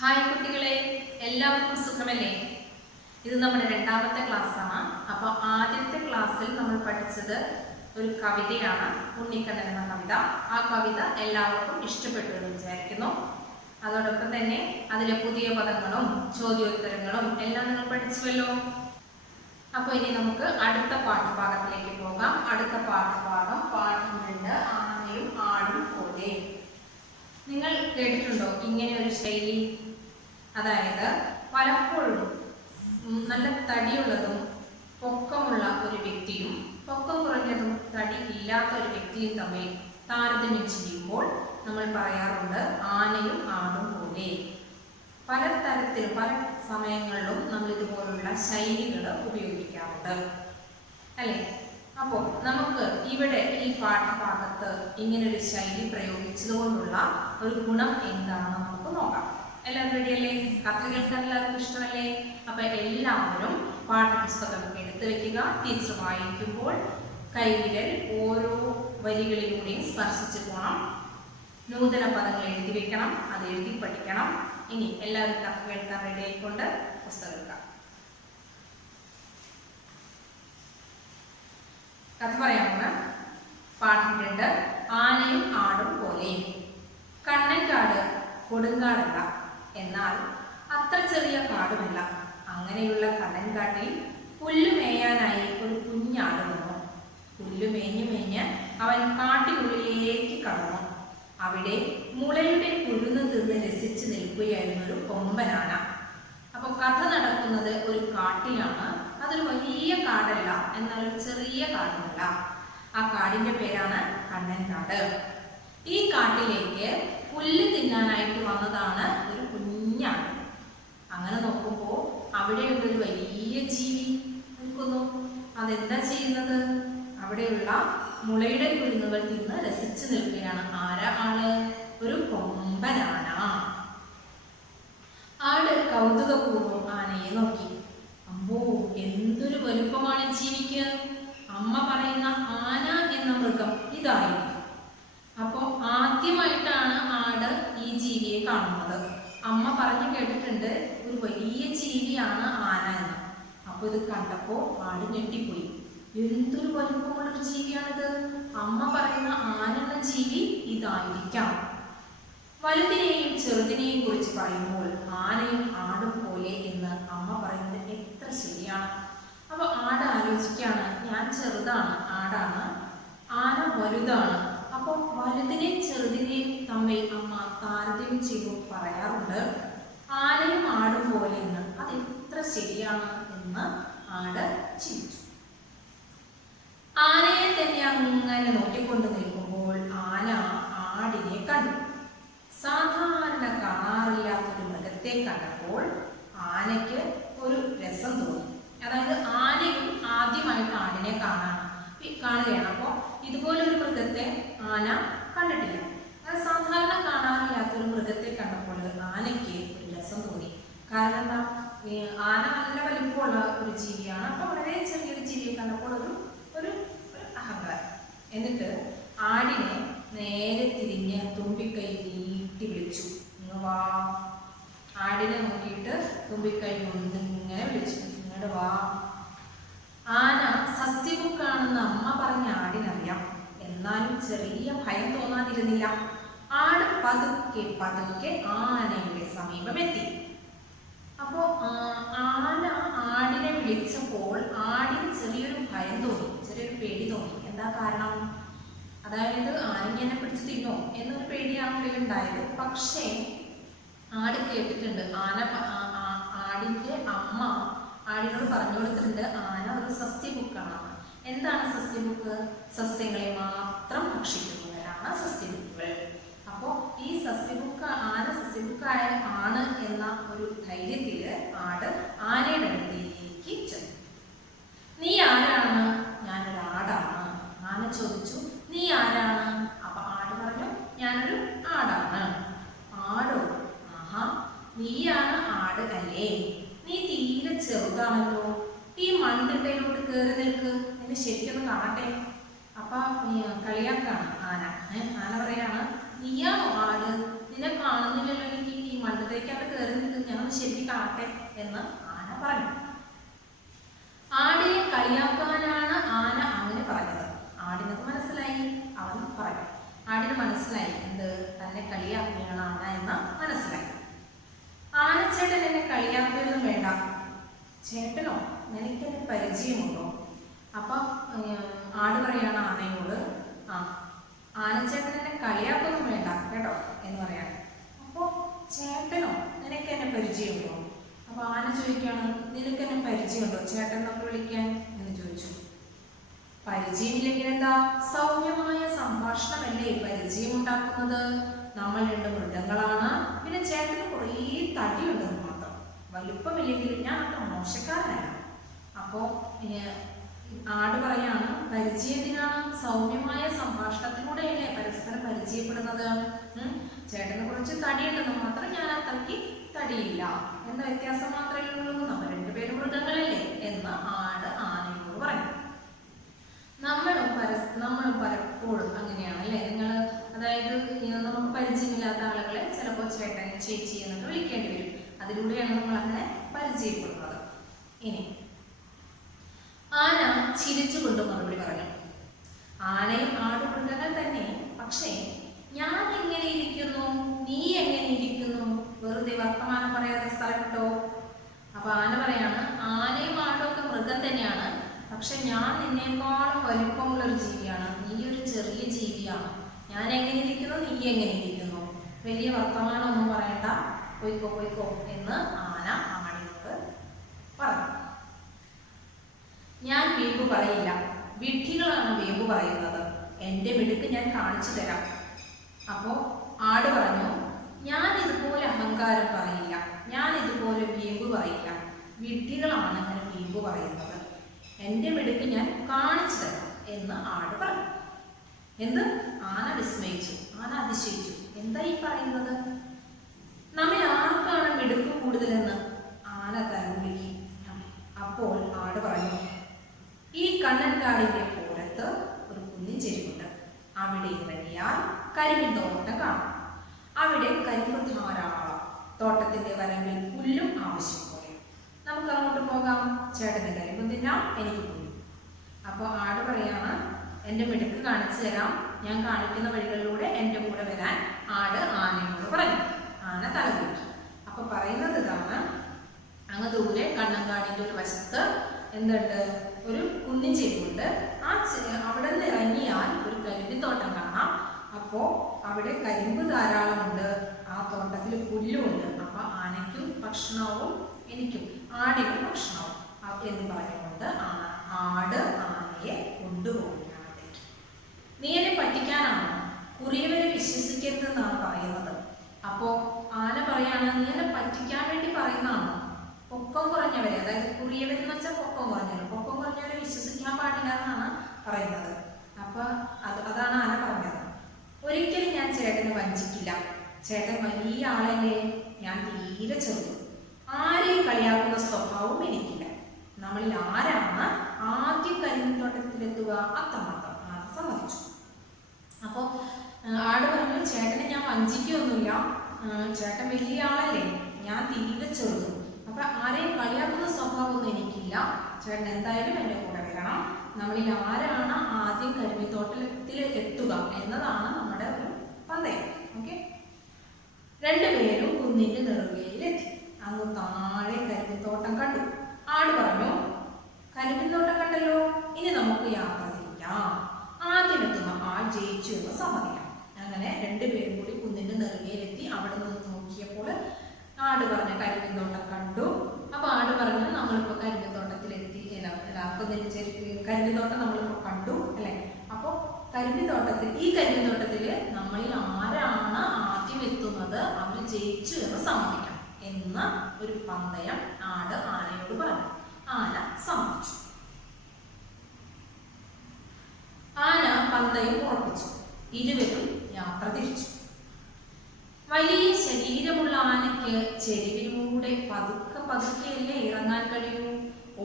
Hi കുട്ടികളെ എല്ലാവർക്കും സുഖമല്ലേ? ഇത് നമ്മുടെ രണ്ടാമത്തെ ക്ലാസ്സാണ്. അപ്പോൾ ആദ്യത്തെ ക്ലാസ്സിൽ നമ്മൾ പഠിച്ചത് ഒരു കവിതയാണ് ഉണ്ണിക്കണ്ണൻ എന്ന കവിത. ആ കവിത എല്ലാവർക്കും ഇഷ്ടപ്പെട്ടു എന്ന് വിചാരിക്കുന്നു. അതോടൊപ്പം തന്നെ അതിലെ പുതിയ പദങ്ങളും ചോദ്യോത്തരങ്ങളും എല്ലാം നിങ്ങൾ പഠിച്ചുവല്ലോ. അപ്പോൾ ഇനി നമുക്ക് അടുത്ത പാഠഭാഗത്തിലേക്ക് പോകാം. അടുത്ത പാഠഭാഗം പാഠം രണ്ട് ആനയും ആടും പോലെ. നിങ്ങൾ കേട്ടിട്ടുണ്ടോ? ഇങ്ങനെ ഒരു ശൈലി അതായത് പലപ്പോഴും നല്ല തടിയുള്ളതും പൊക്കമുള്ള ഒരു വ്യക്തിയും പൊക്കം കുറഞ്ഞതും തടി ഇല്ലാത്ത ഒരു വ്യക്തിയും തമ്മിൽ താരതമ്യം ചെയ്യുമ്പോൾ നമ്മൾ പറയാറുണ്ട് ആനയും ആടും പോലെ. പല തരത്തിൽ പല സമയങ്ങളിലും നമ്മൾ ഇതുപോലുള്ള ശൈലികൾ ഉപയോഗിക്കാറുണ്ട്. അല്ലേ? അപ്പോൾ നമുക്ക് ഇവിടെ ഈ പാഠഭാഗത്ത് ഇങ്ങനൊരു ശൈലി പ്രയോഗിച്ചതുകൊണ്ടുള്ള ഒരു ഗുണം എന്താണെന്ന് നമുക്ക് നോക്കാം. എല്ലാവരും റെഡിയല്ലേ കഥ കേൾക്കാൻ എല്ലാവർക്കും ഇഷ്ടമല്ലേ? അപ്പൊ എല്ലാവരും പാഠപുസ്തകം എടുത്തു വെക്കുക. ടീച്ചർ വായിക്കുമ്പോൾ കൈവിരൽ ഓരോ വരികളിലൂടെയും സ്പർശിച്ചു പോകണം നൂതന പദങ്ങൾ എഴുതി വെക്കണം. അത് എഴുതി പഠിക്കണം. ഇനി എല്ലാവരും കഥ കേൾക്കാൻ റെഡി ആയിക്കൊണ്ട് പുസ്തകം എടുക്കാം. കഥ പറയാമെന്ന് പാഠം രണ്ട്. ആനയും ആടും പോലെ കണ്ണൻകാട് കൊടുങ്കാടല്ല. എന്നാൽ അത്ര ചെറിയ കാടുമല്ല അങ്ങനെയുള്ള കടൻകാട്ടിൽ പുല്ലുമേയാനായി ഒരു കുഞ്ഞാട് വന്നു. പുല്ലുമേഞ്ഞു മേഞ്ഞ് അവൻ കാട്ടിനുള്ളിലേക്ക് കടന്നു. അവിടെ മുളയുടെ പുഴുന്ന് തിന്ന് രസിച്ച് നിൽക്കുകയായിരുന്നു ഒരു കൊമ്പനാന അപ്പൊ കഥ നടക്കുന്നത് ഒരു കാട്ടിലാണ്. അതൊരു വലിയ കാടല്ല എന്നാൽ ഒരു ചെറിയ കാടല്ല ആ കാടിന്റെ പേരാണ് കണ്ണൻകാട്. ഈ കാട്ടിലേക്ക് പുല്ല് തിന്നാനായിട്ട് വന്നതാണ് ഒരു കുഞ്ഞാട് അങ്ങനെ നോക്കുമ്പോൾ അവിടെയുള്ള ഒരു വലിയ ജീവി നിൽക്കുന്നു. അതെന്താ ചെയ്യുന്നത്? അവിടെയുള്ള മുളയുടെ കുരുന്നുകൾ തിന്ന് രസിച്ചു നിൽക്കുകയാണ്. ആരാ ആൾ? ഒരു കൊമ്പനാണ്. ആട് കൗതുകപൂർവം ആനയെ നോക്കി അമ്പോ എന്തൊരു വലുപ്പമാണ് ഈ ജീവിക്ക് അമ്മ പറയുന്ന ആന എന്ന മൃഗം ഇതായിരിക്കും അപ്പോൾ ആദ്യമായിട്ടാണ് ആട് ഈ ജീവിയെ കാണുന്നത് അമ്മ പറഞ്ഞു കേട്ടിട്ടുണ്ട് ഒരു വലിയ ജീവിയാണ് ആന എന്ന്. അപ്പൊ ഇത് കണ്ടപ്പോ ആട് ഞെട്ടിപ്പോയി. എന്തൊരു വലുപ്പമുള്ളൊരു ജീവിയാണിത്? അമ്മ പറയുന്ന ആന എന്ന ജീവി ഇതായിരിക്കാം. വലുതിനെയും ചെറുതിനെയും കുറിച്ച് പറയുമ്പോൾ ആനയും ആടും പോലെ എന്ന് അമ്മ പറയുന്നത് എത്ര ശരിയാണ്. അപ്പൊ ആട് ആലോചിക്കാണ് ഞാൻ ചെറുതാണ് ആടാണ്. ആന വലുതാണ്. അപ്പോൾ വലുതിനെയും ചെറുതിനെയും തമ്മിൽ അമ്മ താരതമ്യം ചെയ്തു പറയാറുണ്ട് ആനയും ആടും എന്ന് അത് എത്ര ശരിയാണ് എന്ന് ആട് ചിന്തിച്ചു. ആനയെ തന്നെ അങ്ങനെ നോക്കിക്കൊണ്ട് നിൽക്കുമ്പോൾ ആന ആടിനെ കണ്ടു. സാധാരണ കാണാറില്ലാത്തൊരു മൃഗത്തെ കണ്ടപ്പോൾ ആനയ്ക്ക് ഒരു രസം തോന്നി. അതായത് ആനയും ആദ്യമായിട്ട് ആടിനെ കാണാൻ കാണുകയാണ്. അപ്പോൾ ഇതുപോലൊരു മൃഗത്തെ ആന കണ്ടിട്ടില്ല. സാധാരണ കാണാറില്ലാത്തൊരു മൃഗത്തെ കണ്ടപ്പോൾ ആനയ്ക്ക് ഒരു രസം തോന്നി കാരണം എന്താ ആന നല്ല വലിപ്പമുള്ള ഒരു ജീവിയാണ്. അപ്പോൾ വളരെ ചെറിയൊരു ജീവിയെ കണ്ടപ്പോൾ ഒരു ഒരു അഹങ്കാരം. എന്നിട്ട് ആടിനെ നേരെ തിരിഞ്ഞ് തുമ്പിക്കൈ നീട്ടി വിളിച്ചു. വാ. ആടിനെ നോക്കിയിട്ട് തുമ്പിക്കൈ കൊണ്ട് ഇങ്ങനെ വിളിച്ചു. ഇങ്ങോട്ട് വാ. ആന സസ്യബുക്കാണെന്ന് അമ്മ പറഞ്ഞ ആടിനറിയാം. എന്നാലും ചെറിയ ഭയം തോന്നാതിരുന്നില്ല. ആട് പതുക്കെ പതുക്കെ ആനയുടെ സമീപമെത്തി. കാരണം അതായത് ആരെങ്കിലും എന്നെ പിടിച്ച് തിന്നോ എന്നൊരു പേടിയാണെങ്കിലും ഉണ്ടായത് പക്ഷേ ആട് കേട്ടിട്ടുണ്ട്. ആന ആടിന്റെ അമ്മ ആടിനോട് പറഞ്ഞു കൊടുത്തിട്ടുണ്ട് ആന ഒരു സസ്യബുക്കാണ് എന്താണ് സസ്യബുക്ക് സസ്യങ്ങളെ മാത്രം ഭക്ഷിക്കുന്നവരാണ് സസ്യബുക്കുകൾ അപ്പോൾ ഈ സസ്യബുക്ക് ആന സസ്യബുക്കായ ആണ് എന്ന ഒരു ധൈര്യത്തിൽ ആട് ആനയുടെ അടുത്തേക്ക് ചെന്നു നീ ആരാണ് ഞാനൊരു ആടാണ് ആന ചോദിച്ചു നീ ആരാണ്? അപ്പൊ ആട് പറഞ്ഞു ഞാനൊരു ആടാണ്. ആടോ? ആഹാ നീയാണ് ആട് അല്ലേ? നീ തീരെ ചെറുതാണല്ലോ. ഈ മണ്ണിട്ടയിലോട്ട് കയറി നിൽക്ക്. നിന്നെ ശരിക്കൊന്ന് കാണട്ടെ. അപ്പൊ കളിയാക്കാണ്. ആന ആന പറയാണ് നീയാണോ ആട്? നിന്നെ കാണുന്നില്ലല്ലോ എനിക്ക് ഈ മണ്ഡലത്തേക്കാട്ട് കയറി നിൽക്കുന്നത് ഞാൻ ഒന്ന് ശരിക്കും കാണട്ടെ എന്ന് ആന പറഞ്ഞു ആടിനെ കളിയാക്കാനാണ് ആന അങ്ങനെ പറഞ്ഞത് ആടിനത് മനസ്സിലായി അവൻ പറഞ്ഞു ആടിന് മനസ്സിലായി എന്ത് തന്നെ കളിയാക്കുകയാണ് എന്ന് മനസ്സിലായി. ആനച്ചേട്ടൻ എന്നെ കളിയാക്കുകയൊന്നും വേണ്ട. ചേട്ടനോ? നിനക്കെന്നെ പരിചയമുണ്ടോ? അപ്പൊ ആട് പറയാണ് ആനയോട് ആ ആനച്ചേട്ടൻ എന്നെ കളിയാക്കൊന്നും വേണ്ട കേട്ടോ എന്ന് പറയാണ് അപ്പോ ചേട്ടനോ? നിനക്ക് എന്നെ പരിചയമുണ്ടോ? അപ്പൊ ആന ചോദിക്കാണ് നിനക്ക് എന്നെ പരിചയമുണ്ടോ? ചേട്ടൻ വിളിക്കാൻ എന്ന് ചോദിച്ചു. പരിചയമില്ലെങ്കിൽ എന്താ? സൗമ്യമായ സംഭാഷണമല്ലേ പരിചയമുണ്ടാക്കുന്നത്? നമ്മൾ രണ്ട് മൃഗങ്ങളാണ്. പിന്നെ ചേട്ടന് കുറേ തടിയുണ്ടെന്ന് മാത്രം. വലുപ്പമില്ലെങ്കിലും ഞാൻ അത്ര മോശക്കാരനല്ല. അപ്പോ ആട് പറയാണ് പരിചയത്തിനാണ് സൗമ്യമായ സംഭാഷണത്തിലൂടെയല്ലേ പരസ്പരം പരിചയപ്പെടുന്നത്? ചേട്ടനെ കുറച്ച് തടിയുണ്ടെന്ന് മാത്രം ഞാൻ അത്രയ്ക്ക് തടിയില്ല. എന്ന വ്യത്യാസം മാത്രമേ ഉള്ളൂ? നമ്മൾ രണ്ടുപേരും മൃഗങ്ങളല്ലേ എന്ന് ആട് ആനയോട് പറയും. നമ്മളും പരസ് നമ്മളും പലപ്പോഴും അങ്ങനെയാണ് അല്ലേ നിങ്ങൾ അതായത് നമുക്ക് പരിചയമില്ലാത്ത ആളുകളെ ചിലപ്പോൾ ചേട്ടൻ ചേച്ചി എന്നൊക്കെ വിളിക്കേണ്ടി വരും. അതിലൂടെയാണ് നമ്മൾ അങ്ങനെ പരിചയപ്പെടുന്നത്. ഇനി ആന ചിരിച്ചുകൊണ്ട് മറുപടി പറഞ്ഞു. ആനയും ആടുമൃഗങ്ങൾ തന്നെ പക്ഷേ ഞാൻ എങ്ങനെ ഇരിക്കുന്നു? നീ എങ്ങനെ ഇരിക്കുന്നു? വെറുതെ വർത്തമാനം പറയാതെ സ്ഥലം കിട്ടോ അപ്പൊ ആന പറയാണ് ആനയും ആടും ഒക്കെ മൃഗം തന്നെയാണ് പക്ഷെ ഞാൻ നിന്നേക്കാളും വലിപ്പമുള്ള ഒരു ജീവിയാണ്. നീ ഒരു ചെറിയ ജീവിയാണ്. ഞാൻ എങ്ങനെ ഇരിക്കുന്നു നീ എങ്ങനെ ഇരിക്കുന്നു വലിയ വർത്തമാനമൊന്നും പറയണ്ട. പോയിക്കോ പോയിക്കോ എന്ന് ആന ആടിനോട് പറഞ്ഞു. ഞാൻ വീമ്പ് പറയില്ല. വിഡ്ഢികളാണ് വീമ്പ് പറയുന്നത്. എന്റെ മിടുക്ക് ഞാൻ കാണിച്ചു തരാം. അപ്പോ ആട് പറഞ്ഞു ഞാൻ ഇതുപോലെ അഹങ്കാരം പറയില്ല. ഞാൻ ഇതുപോലെ വീമ്പ് പറയില്ല. വിഡ്ഢികളാണ് അങ്ങനെ വീമ്പ് പറയുന്നത്. എന്റെ മിടുക്ക് ഞാൻ കാണിച്ചു തരാം എന്ന് ആട് പറഞ്ഞു. എന്ത്? ആന വിസ്മയിച്ചു. ആന അതിശയിച്ചു. എന്താ ഈ പറയുന്നത്? നമ്മൾ ആർക്കാണ് മിടുക്ക് കൂടുതലെന്ന്? ആന തലകുലുക്കി അപ്പോൾ ആട് പറഞ്ഞു ഈ കണ്ണൻകാടിന്റെ പുറത്ത് ഒരു കുഞ്ഞു ചെരുവുണ്ട് അവിടെ ഇറങ്ങിയാൽ കരിമ്പിൻ തോട്ടം കാണാം. അവിടെ കരിമ്പ് ധാരാളം. തോട്ടത്തിന്റെ വരമ്പിൽ പുല്ലും ആവശ്യം പോലെ. നമുക്ക് അങ്ങോട്ട് പോകാം. ചേട്ടന് കരിമ്പ് തിന്നാം എനിക്ക് പുല്ലും. അപ്പോൾ ആട് പറയാണ് എന്റെ മിടുക്ക് കാണിച്ചു തരാം. ഞാൻ കാണിക്കുന്ന വഴികളിലൂടെ എന്റെ കൂടെ വരാൻ ആട് ആനയോട് പറഞ്ഞു. ആന തലകുറിച്ചു അപ്പൊ പറയുന്നത് ഇതാണ്. അങ്ങ് ദൂരെ കണ്ണങ്കാടിന്റെ ഒരു വശത്ത് എന്തുണ്ട്? ഒരു കുന്നിൻ ആ അവിടെ നിന്ന് ഇറങ്ങിയാൽ ഒരു കരിമ്പിൻ തോട്ടം കാണാം. അപ്പോ അവിടെ കരിമ്പ് ധാരാളമുണ്ട്. ആ തോട്ടത്തിൽ പുല്ലുമുണ്ട്. അപ്പൊ ആനയ്ക്കും ഭക്ഷണവും എനിക്കും ആടിനും ഭക്ഷണവും. എന്ന് പറയുന്നത് ആട് ആനയെ കൊണ്ടുപോവുകയാണ് അവിടേക്ക്. നീ എന്നെ പറ്റിക്കാനാണോ കുറിയവരെ വിശ്വസിക്കരുതെന്നാണ് പറയുന്നത് അപ്പോ ആന പറയാണ് നീ എന്നെ പറ്റിക്കാൻ വേണ്ടി പറയുന്നതാണോ പൊക്കം കുറഞ്ഞവരെ അതായത് കുറിയവരെന്ന് വെച്ചാൽ പൊക്കം കുറഞ്ഞവർ പൊക്കം കുറഞ്ഞവരെ വിശ്വസിക്കാൻ പാടില്ല എന്നാണ് പറയുന്നത്. അപ്പൊ അത് അതാണ് ആന പറഞ്ഞത്. ഒരിക്കലും ഞാൻ ചേട്ടനെ വഞ്ചിക്കില്ല. ചേട്ടൻ വലിയ ആളല്ലേ? ഞാൻ തീരെ ചെറുതു. ആരെയും കളിയാക്കുന്ന സ്വഭാവവും എനിക്കില്ല. നമ്മളിൽ ആരാണ് ആദ്യം കരിന്തോട്ടത്തിലെത്തുക? അത്രമാത്രം. ആന സമ്മതിച്ചു. അപ്പോൾ ആട് പറഞ്ഞു ചേട്ടനെ ഞാൻ വഞ്ചിക്കൊന്നുമില്ല. ചേട്ടൻ വലിയ ആളല്ലേ? ഞാൻ തീരെ ചെറുതും. അപ്പൊ ആരെയും കളിയാക്കുന്ന സ്വഭാവമൊന്നും എനിക്കില്ല. ചേട്ടൻ എന്തായാലും എന്റെ കൂടെ വരണം. നമ്മളിൽ ആരാണ് ആദ്യം കരിമിത്തോട്ടത്തിൽ എത്തുക എന്നതാണ് നമ്മുടെ ഒരു പന്തയം ഓക്കെ രണ്ടുപേരും കുന്നിന്റെ നെറുകയിലെത്തി അങ്ങ് താഴെ കരിമിത്തോട്ടം കണ്ടു. ആട് പറഞ്ഞു കരിമിത്തോട്ടം കണ്ടല്ലോ. ഇനി നമുക്ക് യാത്ര ചെയ്യാം ആദ്യം എത്തുന്ന ആൾ ജയിച്ചു എന്ന് സമ്മതിക്കാം. അങ്ങനെ രണ്ടുപേരും കൂടി കുന്നിന്റെ നെറുകയിലെത്തി അവിടെ നിന്ന് നോക്കിയപ്പോൾ ആട് പറഞ്ഞ കരിമിത്തോട്ടം കണ്ടു. അപ്പൊ ആട് പറഞ്ഞു നമ്മളിപ്പോ കരിമിത്തോട്ടത്തിൽ എത്തി എല്ലാവർക്കും കുന്നിന്റെ ചെരി നമ്മൾ കണ്ടു അല്ലെ? അപ്പൊ കരിന്തോട്ടത്തിൽ ഈ കരിന്തോട്ടത്തിൽ നമ്മളിൽ ആരാണ് ആദ്യം എത്തുന്നത്? അവർ ജയിച്ചു എന്ന് സമ്മതിക്കണം എന്ന ഒരു പന്തയം ആട് ആനയോട് പറഞ്ഞു. ആന സമ്മതിച്ചു. ആന പന്തയം ഉറപ്പിച്ചു. ഇരുവരും യാത്ര തിരിച്ചു. വലിയ ശരീരമുള്ള ആനയ്ക്ക് ചെരുവിലൂടെ പതുക്കെ പതുക്കെയല്ലേ ഇറങ്ങാൻ കഴിയൂ?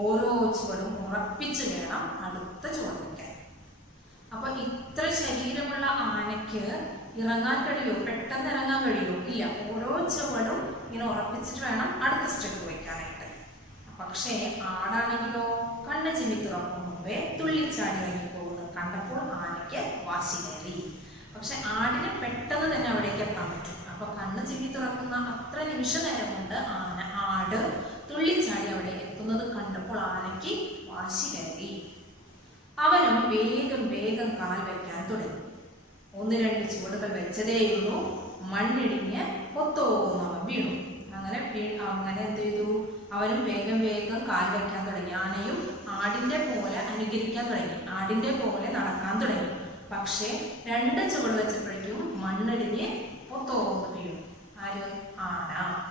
ഓരോ ചുവടും ഉറപ്പിച്ചു വേണം അടുത്ത ചുവട് വയ്ക്കാൻ അപ്പൊ ഇത്ര ശരീരമുള്ള ആനയ്ക്ക് ഇറങ്ങാൻ കഴിയുമോ പെട്ടെന്ന് ഇറങ്ങാൻ കഴിയുമോ ഇല്ല. ഓരോ ചുവടും ഇങ്ങനെ ഉറപ്പിച്ചിട്ട് വേണം അടുത്ത സ്റ്റെപ്പ് വെക്കാനായിട്ട് പക്ഷേ ആടാണെങ്കിലോ? കണ്ണ് ചിമ്മി തുറക്കും മുമ്പേ തുള്ളിച്ചാടി കഴിഞ്ഞു പോകുന്നത് കണ്ടപ്പോൾ ആനയ്ക്ക് വാശി കയറി പക്ഷെ ആടിനെ പെട്ടെന്ന് തന്നെ അവിടേക്ക് എത്താൻ പറ്റും. അപ്പൊ കണ്ണ് ചിമ്മി തുറക്കുന്ന അത്ര നിമിഷ നേരം കൊണ്ട് ആന ആട് തുള്ളിച്ചാടി അവിടെ എത്തുന്നത് ആനയ്ക്ക് വാശി കയറി അവനും വേഗം വേഗം കാൽ വയ്ക്കാൻ തുടങ്ങി. ഒന്ന് രണ്ട് ചുവടുകൾ വെച്ചതേയുള്ളൂ മണ്ണിടിഞ്ഞ് കൊത്തോന്നവൻ വീണു. അങ്ങനെ അങ്ങനെ എന്ത് ചെയ്തു? അവനും വേഗം വേഗം കാൽ വയ്ക്കാൻ തുടങ്ങി. ആനയും ആടിന്റെ പോലെ അനുകരിക്കാൻ തുടങ്ങി. ആടിന്റെ പോലെ നടക്കാൻ തുടങ്ങി. പക്ഷേ രണ്ട് ചുവട് വെച്ചപ്പോഴേക്കും മണ്ണിടിഞ്ഞ് കൊത്തോന്ന് വീണു. ആര്? ആന.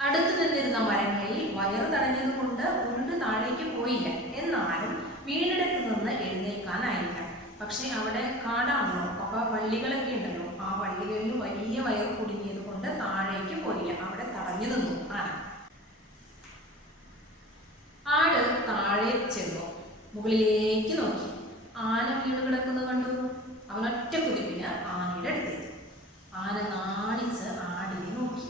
അടുത്തു നിന്നിരുന്ന മരങ്ങളിൽ വയറ് തടഞ്ഞത് കൊണ്ട് ഉരുണ്ട് താഴേക്ക് പോയില്ല. എന്നാലും വീടിനടുത്ത് നിന്ന് എഴുന്നേൽക്കാനായില്ല. പക്ഷെ അവിടെ കാടാണല്ലോ. അപ്പൊ വള്ളികളൊക്കെ ഉണ്ടല്ലോ. ആ വള്ളികളിൽ വലിയ വയർ കുടുങ്ങിയത് കൊണ്ട് താഴേക്ക് പോയില്ല. അവിടെ തടഞ്ഞു നിന്നു. ആന ആട് താഴെ ചെന്നു. മുകളിലേക്ക് നോക്കി ആന വീണ് കിടക്കുന്നത് കണ്ടു അവനൊറ്റ കുതിപ്പിന് ആനയുടെ അടുത്തെത്തി ആന നാണിച്ച് ആടിനെ നോക്കി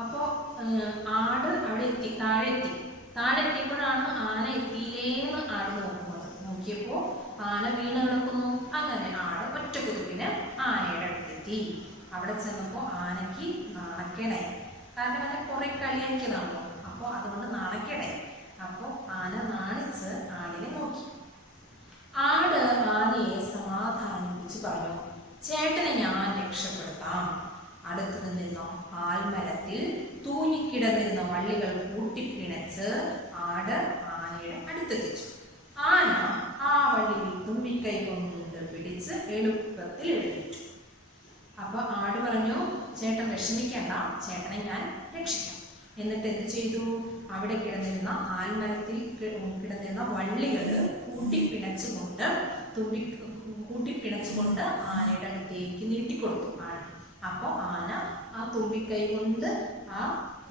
അപ്പോ ഏഹ്, ആട് അവിടെ എത്തി താഴെ എത്തി താഴെ എത്തിയപ്പോഴാണ് ആന എത്തിയില്ലേന്ന് ആട് നോക്കുന്നത് നോക്കിയപ്പോ ആന വീണ് കിടക്കുന്നു അങ്ങനെ ആട് ഒറ്റ കുതിപ്പിന് ആനയുടെ അടുത്തെത്തി അവിടെ ചെന്നപ്പോ ആനയ്ക്ക് നാണക്കേടായി. കാരണം അങ്ങനെ കുറെ കളിയാക്കിയതാണല്ലോ. അപ്പൊ അതുകൊണ്ട് നാണക്കേടായി. അപ്പൊ ആന നാണിച്ച് ആടിനെ നോക്കി ആട് ആനയെ സമാധാനിപ്പിച്ച് പറഞ്ഞു ചേട്ടനെ ഞാൻ രക്ഷപ്പെടുത്താം അടുത്തു നിന്നിരുന്ന ആൽമരത്തിൽ തൂങ്ങിക്കിടന്നിരുന്ന വള്ളികൾ കൂട്ടിപ്പിണച്ച് ആട് ആനയുടെ അടുത്തെത്തിച്ചു ആന ആ വള്ളിയിൽ തുമ്പിക്കൈ കൊണ്ട് പിടിച്ച് എളുപ്പത്തിൽ എഴുന്നേറ്റു അപ്പൊ ആട് പറഞ്ഞു ചേട്ടൻ വിഷമിക്കേണ്ട. ചേട്ടനെ ഞാൻ രക്ഷിക്കാം. എന്നിട്ട് എന്ത് ചെയ്തു? അവിടെ കിടന്നിരുന്ന ആൽമരത്തിൽ കിടന്നിരുന്ന വള്ളികൾ കൂട്ടിപ്പിണച്ചുകൊണ്ട് തുമ്പി കൂട്ടിപ്പിണച്ചുകൊണ്ട് ആനയുടെ അടുത്തേക്ക് നീട്ടിക്കൊടുത്തു. ആന അപ്പോൾ ആന ആ തുമ്പിക്കൈ കൊണ്ട് ആ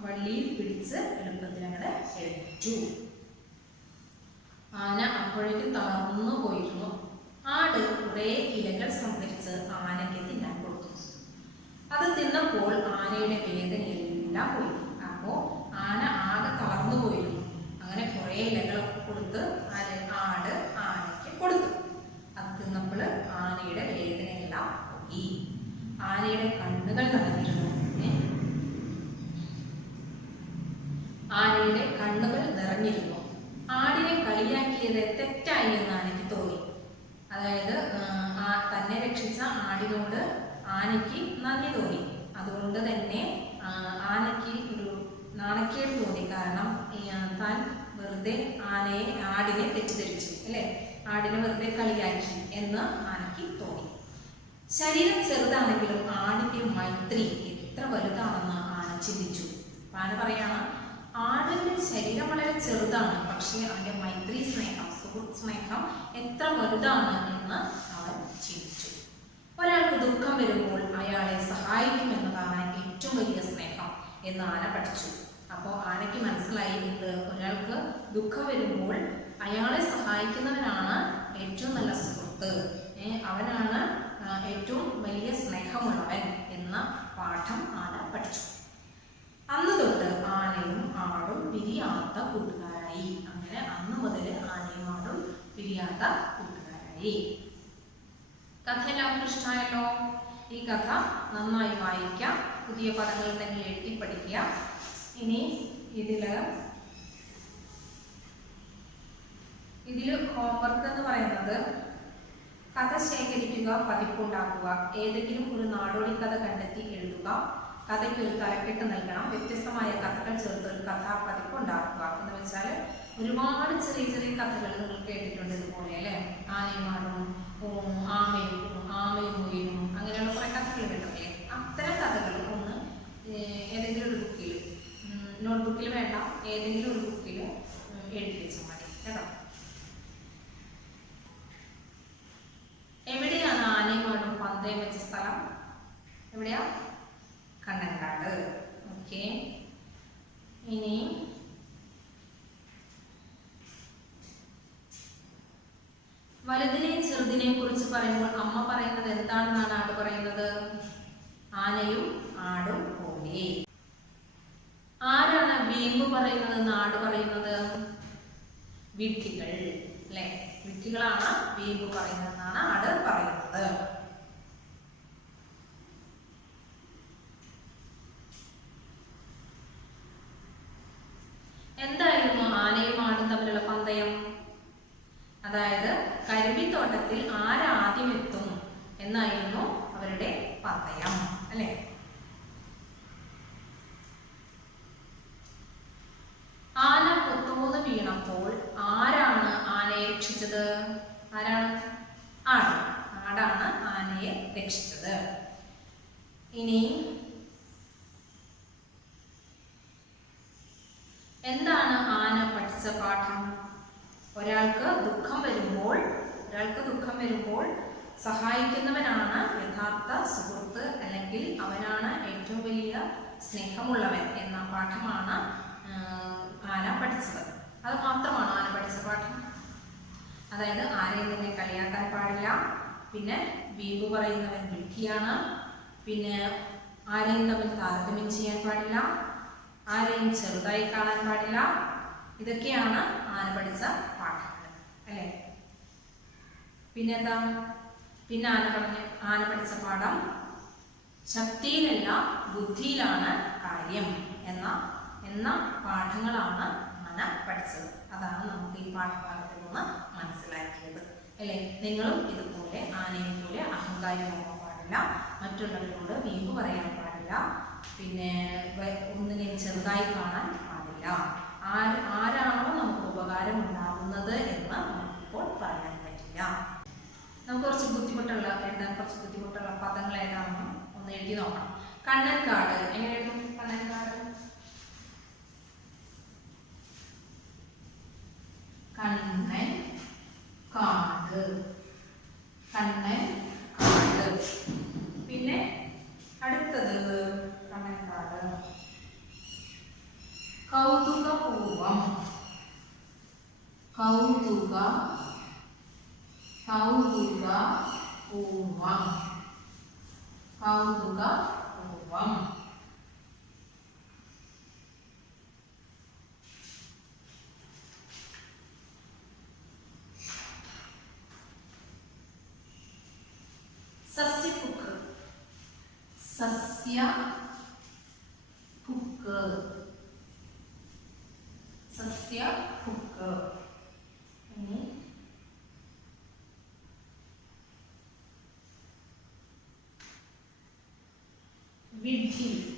വള്ളിയിൽ പിടിച്ച് എളുപ്പത്തിൽ അവിടെ എഴുതിച്ചു ആന അപ്പോഴേക്കും തളർന്നു പോയിരുന്നു. ആട് കുറേ ഇലകൾ സംഭരിച്ച് ആനയ്ക്ക് അത് തിന്നപ്പോൾ ആനയുടെ വേദനയെല്ലാം പോയി. അപ്പോ ആന ആകെ തളർന്നു പോയിരുന്നു. അങ്ങനെ കുറേ ഇലകൾ കൊടുത്ത് ആട് ആനയ്ക്ക് കൊടുത്തു. അത് തിന്നപ്പോൾ ആനയുടെ വേദനയെല്ലാം പോയി. ആനയുടെ കണ്ണുകൾ നിറഞ്ഞിരുന്നു? ആനയുടെ കണ്ണുകൾ നിറഞ്ഞിരുന്നു. ആടിനെ കളിയാക്കിയത് തെറ്റായി എന്ന് ആനയ്ക്ക് തോന്നി. അതായത് ആ, ആ തന്നെ രക്ഷിച്ച ആടിനോട് ആനയ്ക്ക് നന്ദി തോന്നി അതുകൊണ്ട് തന്നെ ആനയ്ക്ക് ഒരു നാണക്കേട് തോന്നി. കാരണം താൻ വെറുതെ ആനയെ ആടിനെ തെറ്റിദ്ധരിച്ചു അല്ലെ? ആടിനെ വെറുതെ കളിയാക്കി എന്ന് ആനയ്ക്ക് തോന്നി. ശരീരം ചെറുതാണെങ്കിലും ആടിന്റെ മൈത്രി എത്ര വലുതാണെന്ന് ആന ചിന്തിച്ചു. ആന പറയാണ് ആടിന്റെ ശരീരം വളരെ ചെറുതാണ് പക്ഷേ അവന്റെ മൈത്രി സ്നേഹം സുഹൃത്ത് സ്നേഹം എത്ര വലുതാണ് എന്ന് അവൻ ചിന്തിച്ചു. ഒരാൾക്ക് ദുഃഖം വരുമ്പോൾ അയാളെ സഹായിക്കുമെന്നതാണ് ഏറ്റവും വലിയ സ്നേഹം എന്ന് ആന പഠിച്ചു. അപ്പോൾ ആനയ്ക്ക് മനസ്സിലായി ഇത് ഒരാൾക്ക് ദുഃഖം വരുമ്പോൾ അയാളെ സഹായിക്കുന്നവനാണ് ഏറ്റവും നല്ല സുഹൃത്ത്. അവനാണ് ഏറ്റവും വലിയ സ്നേഹമുള്ളവൻ എന്ന പാഠം ആന പഠിച്ചു. അന്ന് തൊട്ട് ആനയും ആടും പിരിയാത്ത കൂട്ടുകാരായി. അങ്ങനെ അന്ന് മുതൽ ആനയും ആടും പിരിയാത്ത കൂട്ടുകാരായി. കഥ എല്ലാവർക്കും ഇഷ്ടമായല്ലോ ഈ കഥ നന്നായി വായിക്കാം. പുതിയ പദങ്ങൾ തന്നെ എഴുതി പഠിക്കുക. ഇനി ഇതിൽ ഇതിൽ ഹോംവർക്ക് എന്ന് പറയുന്നത് കഥ ശേഖരിക്കുക പതിപ്പുണ്ടാക്കുക ഏതെങ്കിലും ഒരു നാടോടി കഥ കണ്ടെത്തി എഴുതുക കഥയ്ക്ക് ഒരു തലക്കെട്ട് നൽകണം വ്യത്യസ്തമായ കഥകൾ ചേർത്ത് ഒരു കഥാ പതിപ്പുണ്ടാക്കുക എന്ന് വെച്ചാൽ ഒരുപാട് ചെറിയ ചെറിയ കഥകൾ നിങ്ങൾ കേട്ടിട്ടുണ്ട് ഇതുപോലെ അല്ലേ? ആനയുമാടും ഉം, ആമയും ആമയും മുയിലും അങ്ങനെയുള്ള കുറെ കഥകൾ കേട്ടില്ലേ അത്തരം കഥകൾ ഒന്ന് ഏതെങ്കിലും ഒരു ബുക്കിൽ നോട്ട്ബുക്കിൽ വേണ്ട ഏതെങ്കിലും ഒരു ബുക്കിൽ എഴുതി വെച്ചാൽ മതി കേട്ടോ എവിടെയാണ് ആനയുമാടും പന്തയം വെച്ച സ്ഥലം എവിടെയാ കണ്ണൻകാട് ഓക്കെ ഇനി വലുതിനെ ചെറുതിനെ കുറിച്ച് പറയുമ്പോൾ അമ്മ പറയുന്നത് എന്താണെന്നാണ് ആട് പറയുന്നത് ആനയും ആടും പോലെ പറയുന്നത് നാട് പറയുന്നത്? വിഡ്ഢികൾ അല്ലെ? വിഡ്ഢികളാണ് വീമ്പ് പറയുന്നതെന്നാണ് ആട് പറയുന്നത് എന്തായിരുന്നു ആനയും ആടും തമ്മിലുള്ള പന്തയം അതായത് കരിമ്പിത്തോട്ടത്തിൽ ആരാദ്യം എത്തും എന്നായിരുന്നു അവരുടെ പന്തയം അല്ലെ ആന പൊത്തോന്ന് വീണപ്പോൾ ആരാണ് ആനയെ രക്ഷിച്ചത് ആരാണ് ആട് ആടാണ് ആനയെ രക്ഷിച്ചത് ഇനി എന്താണ് ആന പഠിച്ച പാഠം. ഒരാൾക്ക് ദുഃഖം വരുമ്പോൾ ഒരാൾക്ക് ദുഃഖം വരുമ്പോൾ സഹായിക്കുന്നവനാണ് യഥാർത്ഥ സുഹൃത്ത് അല്ലെങ്കിൽ അവനാണ് ഏറ്റവും വലിയ സ്നേഹമുള്ളവൻ എന്ന പാഠമാണ് ആന പഠിച്ചത്. അത് മാത്രമാണ് ആന പഠിച്ച പാഠം? അതായത് ആരെയും തന്നെ കളിയാക്കാൻ പാടില്ല പിന്നെ വീമ്പ് പറയുന്നവൻ വിഡ്ഢിയാണ് പിന്നെ ആരെയും തമ്മിൽ താരതമ്യം ചെയ്യാൻ പാടില്ല ആരെയും ചെറുതായി കാണാൻ പാടില്ല ഇതൊക്കെയാണ് ആന പഠിച്ച പാഠങ്ങൾ അല്ലേ? പിന്നെന്താ? പിന്നെ ആന പറഞ്ഞ ആന പഠിച്ച പാഠം ശക്തിയിലല്ല ബുദ്ധിയിലാണ് കാര്യം എന്ന എന്ന പാഠങ്ങളാണ് ആന പഠിച്ചത്. അതാണ് നമുക്ക് ഈ പാഠഭാഗത്തിൽ നിന്ന് മനസ്സിലാക്കിയത് അല്ലേ? നിങ്ങളും ഇതുപോലെ ആനയെ പോലെ അഹങ്കാരിയാകാൻ പാടില്ല മറ്റുള്ളവരോട് വീമ്പ് പറയാൻ പാടില്ല പിന്നെ ഒന്നിനെ ചെറുതായി കാണാൻ പാടില്ല. ആര് ആരാണോ നമുക്ക് ഉപകാരം ഉണ്ടാകുന്നത് എന്ന് നമുക്കിപ്പോൾ പറയാൻ പറ്റില്ല. നമുക്ക് കുറച്ച് ബുദ്ധിമുട്ടുള്ള എഴുതാൻ കുറച്ച് ബുദ്ധിമുട്ടുള്ള പദങ്ങൾ ഏതാണെന്ന് ഒന്ന് എഴുതി നോക്കണം. കണ്ണൻകാട്. എങ്ങനെ എഴുതും കണ്ണൻകാട്? കണ്ണൻ കാട് കണ്ണൻ കാട് പിന്നെ അടുത്തത് കണ്ണൻകാട്. കൗതുകപൂർവം. കൗതുക കൗതുക പൂർവം Virgil.